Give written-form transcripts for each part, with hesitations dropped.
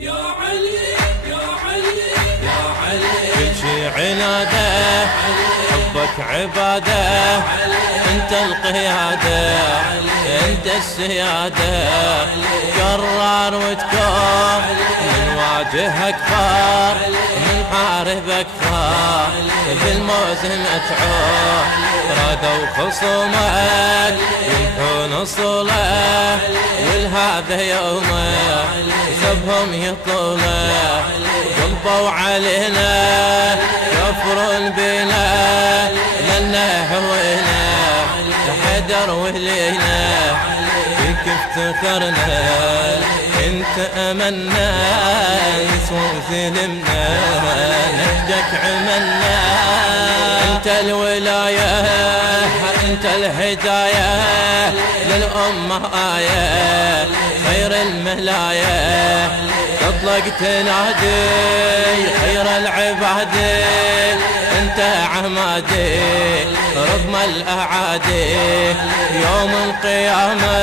يا علي يا علي يا علي كل شي عناده حبك عباده انت القياده انت السياده قرار وتكون من واجهك فار من حاربك فار بالموزن اتعوه رادوا خصومك يمحون اصوله والهذا يومه سبهم يطوله قلبوا علينا كفرون بنا لنا هوينا حدر وهلينا فيك افتخرنا انت امنا يسوى ظلمنا نهجك عملنا انت الولايه انت الهدايه للامه ايه خير المهلايه تطلق تنادي خير العبادي انت عمادي رغم الاعادي يوم القيامه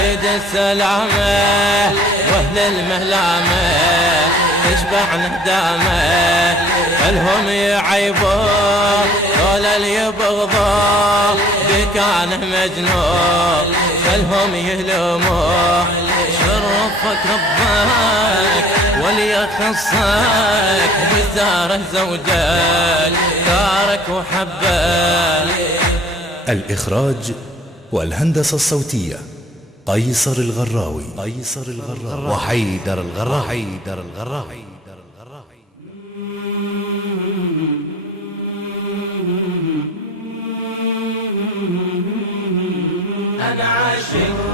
ريد السلامه واهل المهلامه تشبع ندامه خلهم يعيبوا دول اللي يبغضوا بكانه مجنون خلهم يهلموا شرفك ربك وليخصك بزاره زوجك دارك وحبك. الإخراج والهندسة الصوتية قيصر الغراوي وحيدر الغراوي. أنا عاشق